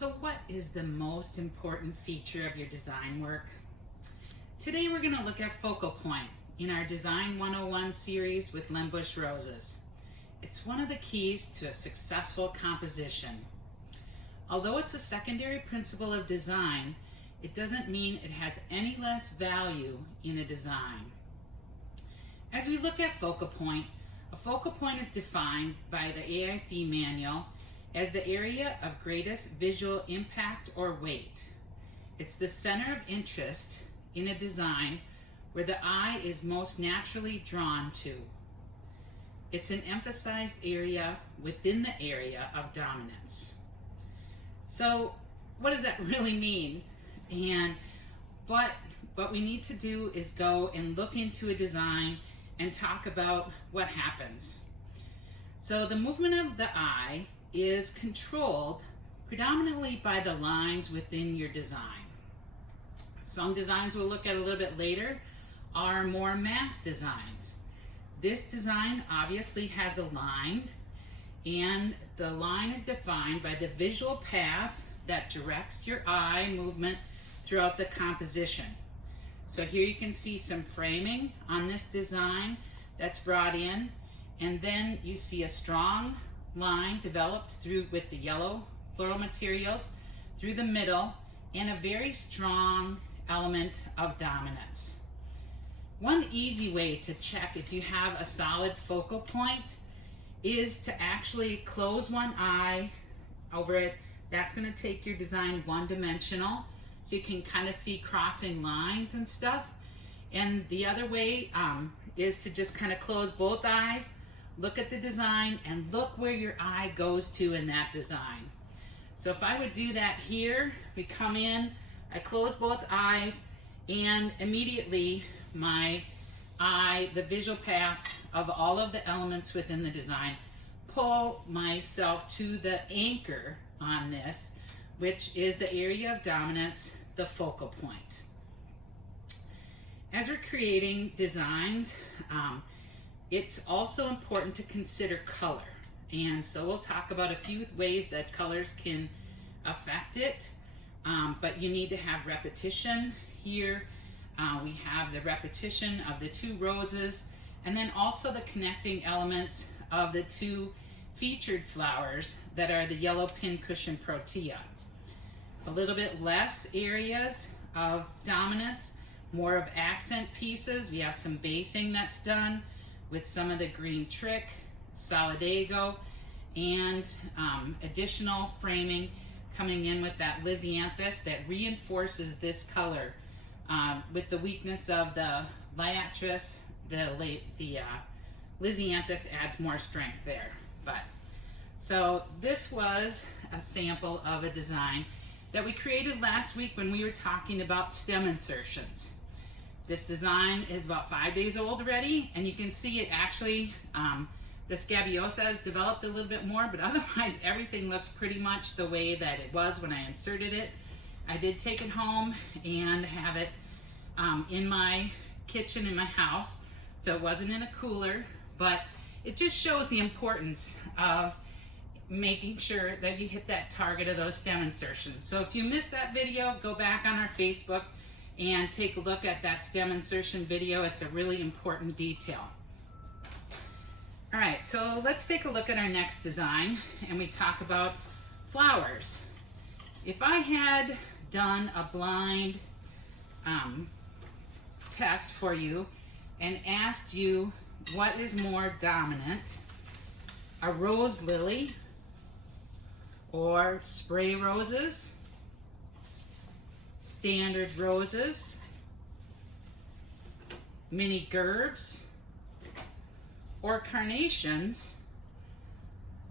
So what is the most important feature of your design work? Today we're going to look at focal point in our Design 101 series with Limbush roses. It's one of the keys to a successful composition. Although it's a secondary principle of design, it doesn't mean it has any less value in a design. As we look at focal point, a focal point is defined by the AIFD manual as the area of greatest visual impact or weight. It's the center of interest in a design where the eye is most naturally drawn to. It's an emphasized area within the area of dominance. So what does that really mean? And what we need to do is go and look into a design and talk about what happens. So the movement of the eye is controlled predominantly by the lines within your design. Some designs we'll look at a little bit later are more mass designs. This design obviously has a line, and the line is defined by the visual path that directs your eye movement throughout the composition. So here you can see some framing on this design that's brought in, and then you see a strong line developed through with the yellow floral materials through the middle, and a very strong element of dominance. One easy way to check if you have a solid focal point is to actually close one eye over it. That's going to take your design one-dimensional, so you can kind of see crossing lines and stuff. And the other way is to just kind of close both eyes, look at the design, and look where your eye goes to in that design. So if I would do that here, we come in, I close both eyes, and immediately my eye, the visual path of all of the elements within the design, pull myself to the anchor on this, which is the area of dominance, the focal point. As we're creating designs, it's also important to consider color. And so we'll talk about a few ways that colors can affect it, but you need to have repetition here. We have the repetition of the two roses, and then also the connecting elements of the two featured flowers that are the yellow pincushion protea. A little bit less areas of dominance, more of accent pieces. We have some basing that's done with some of the green trick, solidago, and additional framing coming in with that lisianthus that reinforces this color. With the weakness of the liatris, the lisianthus adds more strength there. So this was a sample of a design that we created last week when we were talking about stem insertions. This design is about 5 days old already, and you can see it actually, the scabiosa has developed a little bit more, but otherwise everything looks pretty much the way that it was when I inserted it. I did take it home and have it in my kitchen in my house, so it wasn't in a cooler, but it just shows the importance of making sure that you hit that target of those stem insertions. So if you missed that video, go back on our Facebook and take a look at that stem insertion video. It's a really important detail. All right, so let's take a look at our next design, and we talk about flowers. If I had done a blind test for you and asked you what is more dominant, a rose lily or spray roses, standard roses, mini gerbs, or carnations,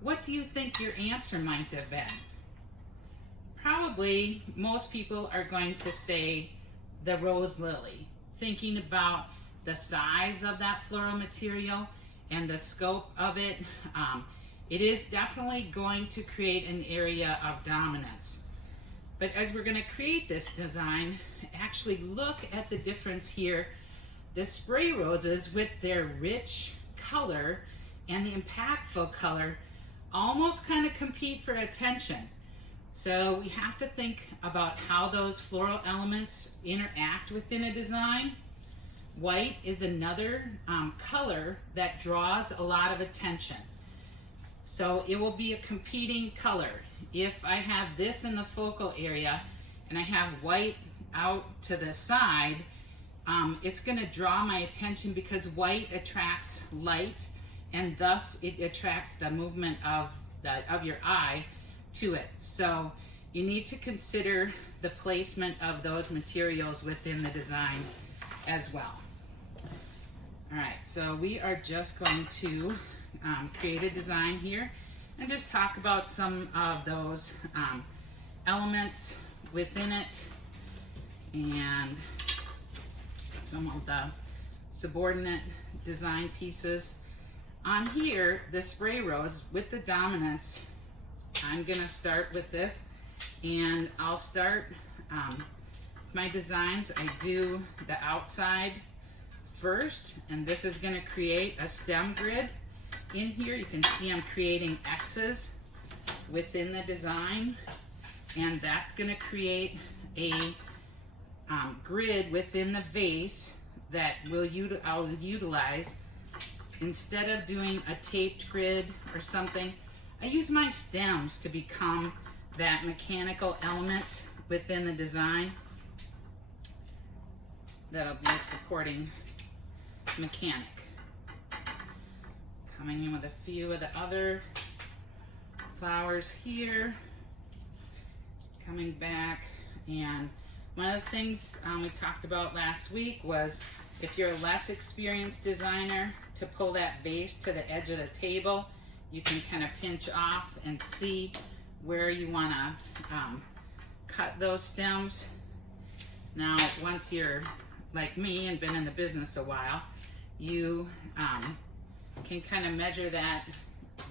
what do you think your answer might have been? Probably most people are going to say the rose lily, thinking about the size of that floral material and the scope of it. It is definitely going to create an area of dominance. But as we're going to create this design, actually look at the difference here. The spray roses with their rich color and the impactful color almost kind of compete for attention. So we have to think about how those floral elements interact within a design. White is another color that draws a lot of attention. So it will be a competing color. If I have this in the focal area and I have white out to the side, it's going to draw my attention because white attracts light, and thus it attracts the movement of your eye to it. So you need to consider the placement of those materials within the design as well. All right, so we are just going to create a design here and just talk about some of those elements within it and some of the subordinate design pieces. On here, the spray rose with the dominance, I'm gonna start with this, and I'll start my designs. I do the outside first, and this is gonna create a stem grid. In here, you can see I'm creating X's within the design, and that's gonna create a grid within the vase that I'll utilize. Instead of doing a taped grid or something, I use my stems to become that mechanical element within the design that'll be a supporting mechanic. Coming in with a few of the other flowers here. Coming back, and one of the things we talked about last week was if you're a less experienced designer, to pull that vase to the edge of the table, you can kind of pinch off and see where you want to cut those stems. Now, once you're like me and been in the business a while, you can kind of measure that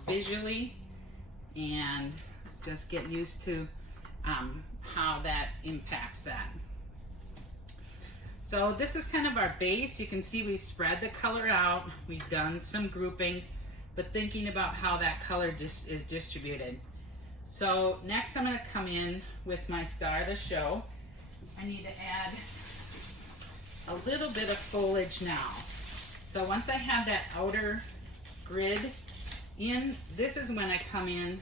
visually and just get used to how that impacts that. So this is kind of our base. You can see we spread the color out. We've done some groupings, but thinking about how that color is distributed. So next I'm going to come in with my star of the show. I need to add a little bit of foliage now. So once I have that outer grid in, this is when I come in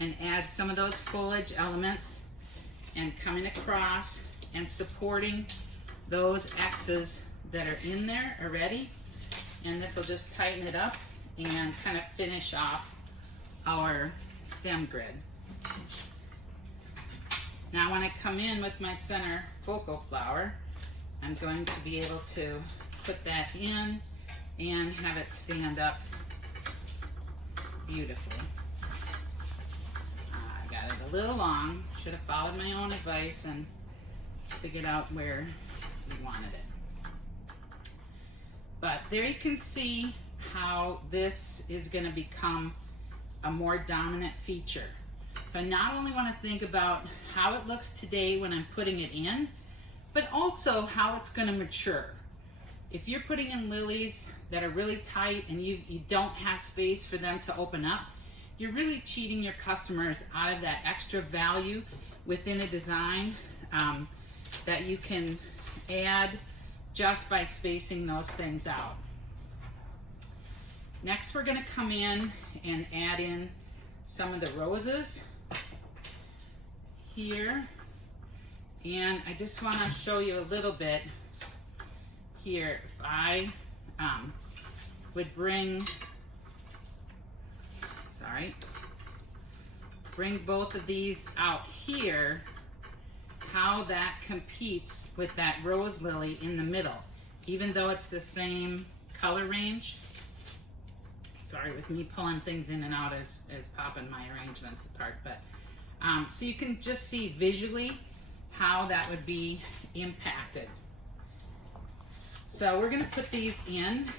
and add some of those foliage elements and coming across and supporting those X's that are in there already, and this will just tighten it up and kind of finish off our stem grid. Now when I come in with my center focal flower, I'm going to be able to put that in and have it stand up beautifully. I got it a little long, should have followed my own advice and figured out where we wanted it. But there you can see how this is going to become a more dominant feature. So I not only want to think about how it looks today when I'm putting it in, but also how it's going to mature. If you're putting in lilies that are really tight and you don't have space for them to open up, you're really cheating your customers out of that extra value within a design that you can add just by spacing those things out. Next, we're going to come in and add in some of the roses here, and I just want to show you a little bit here. If I would bring both of these out here, how that competes with that rose lily in the middle, even though it's the same color range. Sorry, with me pulling things in and out is popping my arrangements apart, but so you can just see visually how that would be impacted. So we're going to put these in,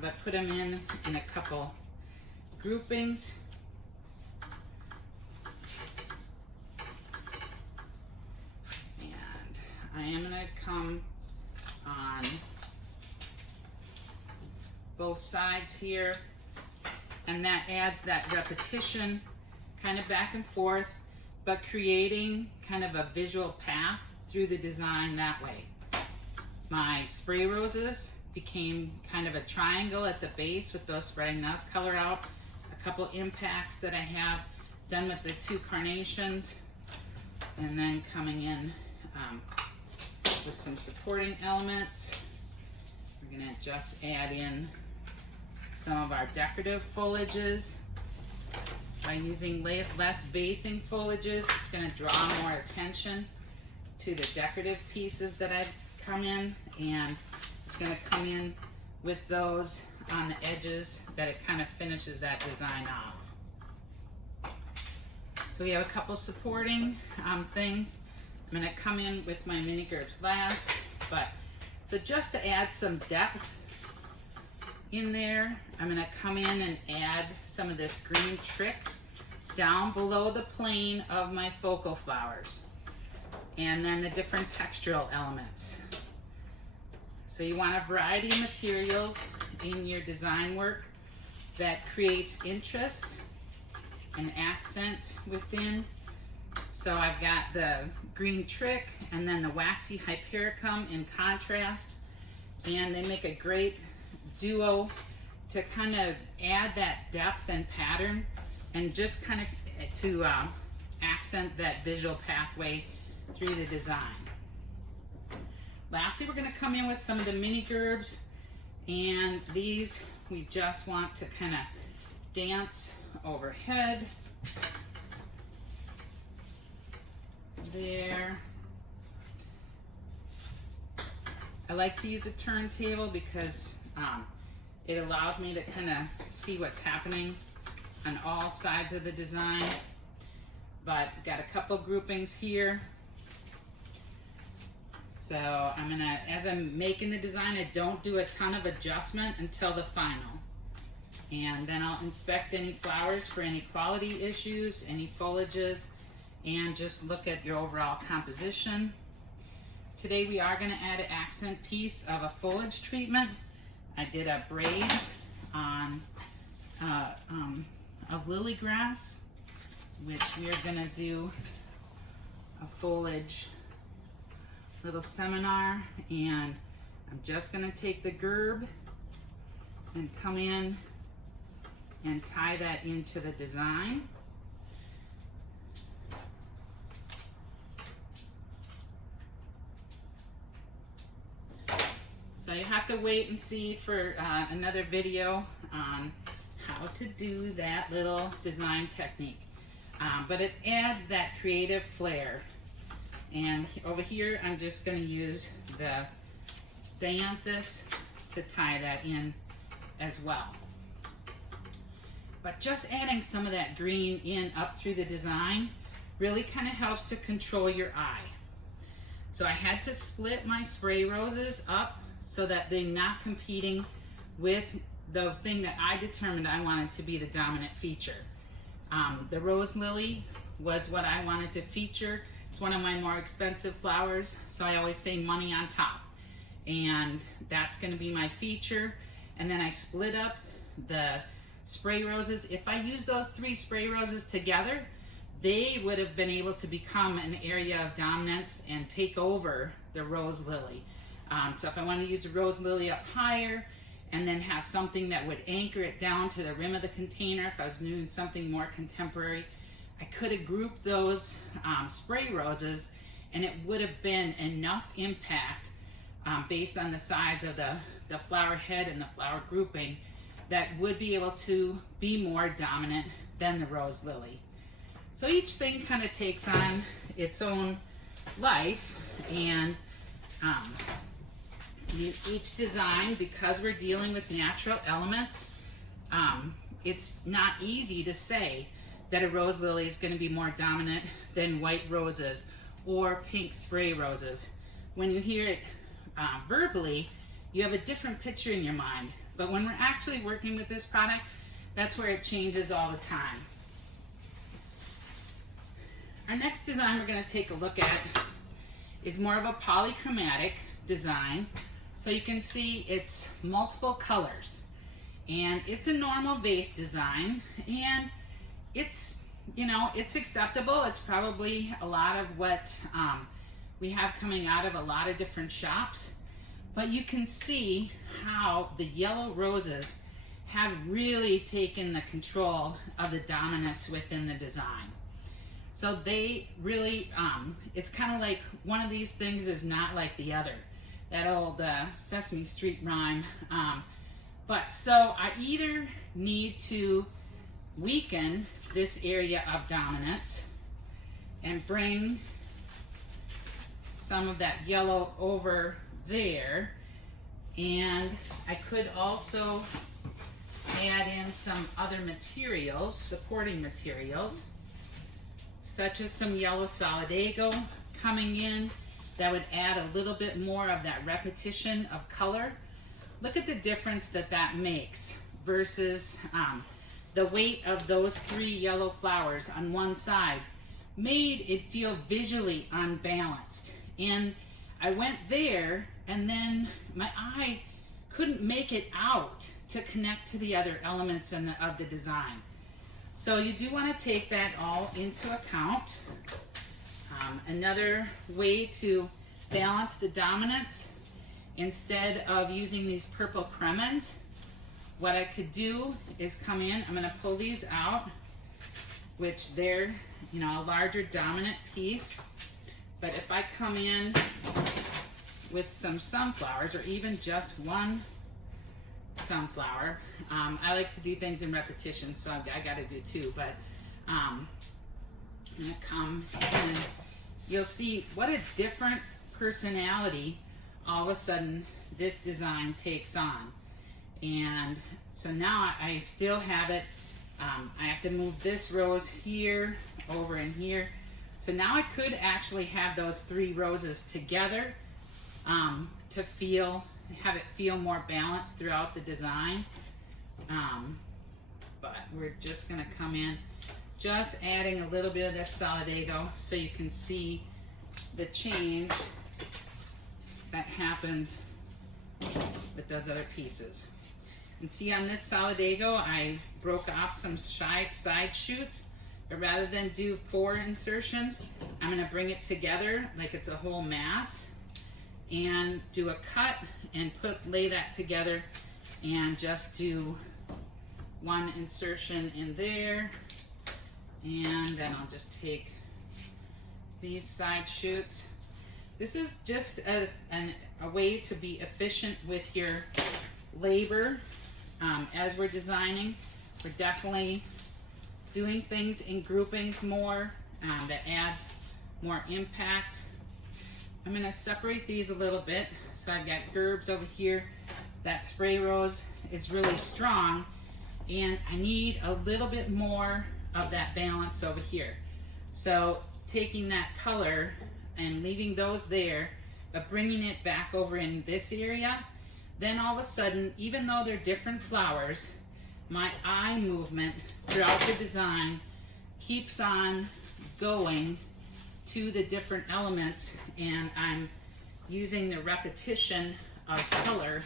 but put them in a couple groupings. I am going to come on both sides here, and that adds that repetition kind of back and forth. but creating kind of a visual path through the design that way. My spray roses became kind of a triangle at the base with those spreading those color out. A couple impacts that I have done with the two carnations, and then coming in with some supporting elements. We're gonna just add in some of our decorative foliages. By using less basing foliages, it's gonna draw more attention to the decorative pieces that I've come in, and it's gonna come in with those on the edges that it kind of finishes that design off. So we have a couple supporting things. I'm gonna come in with my mini gerbs last, but so just to add some depth in there, I'm gonna come in and add some of this green trick down below the plane of my focal flowers, and then the different textural elements. So you want a variety of materials in your design work that creates interest and accent within. So I've got the green trick and then the waxy hypericum in contrast, and they make a great duo to kind of add that depth and pattern, and just kind of to accent that visual pathway through the design. Lastly, we're going to come in with some of the mini gerbs, and these we just want to kind of dance overhead. There. I like to use a turntable because it allows me to kind of see what's happening on all sides of the design. But got a couple groupings here. So I'm gonna, as I'm making the design, I don't do a ton of adjustment until the final. And then I'll inspect any flowers for any quality issues, any foliages, and just look at your overall composition. Today we are gonna add an accent piece of a foliage treatment. I did a braid on of lily grass, which we are gonna do a foliage little seminar, and I'm just gonna take the gerb and come in and tie that into the design. So you have to wait and see for another video on how to do that little design technique. But it adds that creative flair. And over here, I'm just going to use the dianthus to tie that in as well. But just adding some of that green in up through the design really kind of helps to control your eye. So I had to split my spray roses up so that they're not competing with the thing that I determined I wanted to be the dominant feature. The rose lily was what I wanted to feature. It's one of my more expensive flowers, so I always say money on top. And that's gonna be my feature. And then I split up the spray roses. If I use those 3 spray roses together, they would have been able to become an area of dominance and take over the rose lily. So if I wanted to use the rose lily up higher and then have something that would anchor it down to the rim of the container, if I was doing something more contemporary, I could have grouped those spray roses, and it would have been enough impact based on the size of the flower head and the flower grouping that would be able to be more dominant than the rose lily. So each thing kind of takes on its own life, and each design, because we're dealing with natural elements, it's not easy to say that a rose lily is going to be more dominant than white roses or pink spray roses. When you hear it verbally, you have a different picture in your mind. But when we're actually working with this product, that's where it changes all the time. Our next design we're going to take a look at is more of a polychromatic design. So you can see it's multiple colors, and it's a normal vase design, and it's you know, it's acceptable. It's probably a lot of what we have coming out of a lot of different shops, but you can see how the yellow roses have really taken the control of the dominance within the design. So they really, it's kind of like one of these things is not like the other. That old Sesame Street rhyme. But so I either need to weaken this area of dominance and bring some of that yellow over there, and I could also add in some other materials, supporting materials, such as some yellow solidago coming in that would add a little bit more of that repetition of color. Look at the difference that that makes versus the weight of those 3 yellow flowers on one side made it feel visually unbalanced. And I went there and then my eye couldn't make it out to connect to the other elements of the design. So you do want to take that all into account. Another way to balance the dominance, instead of using these purple cremins, what I could do is come in, I'm going to pull these out, which they're, you know, a larger dominant piece. But if I come in with some sunflowers, or even just one sunflower, I like to do things in repetition, so I got to do 2, but I'm going to come in. You'll see what a different personality all of a sudden this design takes on. And so now I still have it. I have to move this rose here, over in here. So now I could actually have those 3 roses together to have it feel more balanced throughout the design. But we're just gonna come in, just adding a little bit of this solidago so you can see the change that happens with those other pieces. And see, on this solidago, I broke off some side shoots, but rather than do 4 insertions, I'm gonna bring it together like it's a whole mass and do a cut and lay that together and just do 1 insertion in there. And then I'll just take these side shoots. This is just a way to be efficient with your labor. As we're designing, we're definitely doing things in groupings more, that adds more impact. I'm going to separate these a little bit. So I've got gerbs over here. That spray rose is really strong, and I need a little bit more of that balance over here. So taking that color and leaving those there, but bringing it back over in this area, then all of a sudden, even though they're different flowers, my eye movement throughout the design keeps on going to the different elements, and I'm using the repetition of color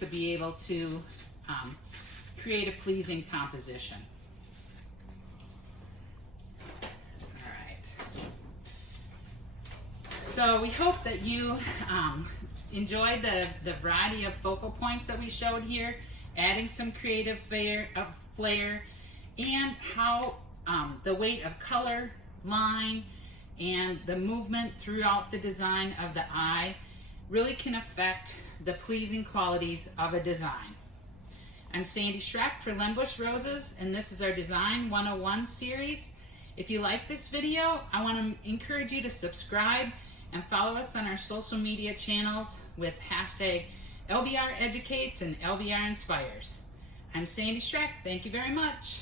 to be able to create a pleasing composition. All right. So we hope that you enjoyed the variety of focal points that we showed here, adding some creative flair, and how the weight of color, line, and the movement throughout the design of the eye really can affect the pleasing qualities of a design. I'm Sandy Schroeck for Lembush Roses, and this is our Design 101 series. If you like this video, I want to encourage you to subscribe and follow us on our social media channels with hashtag LBR Educates and LBR Inspires. I'm Sandy Schroeck. Thank you very much.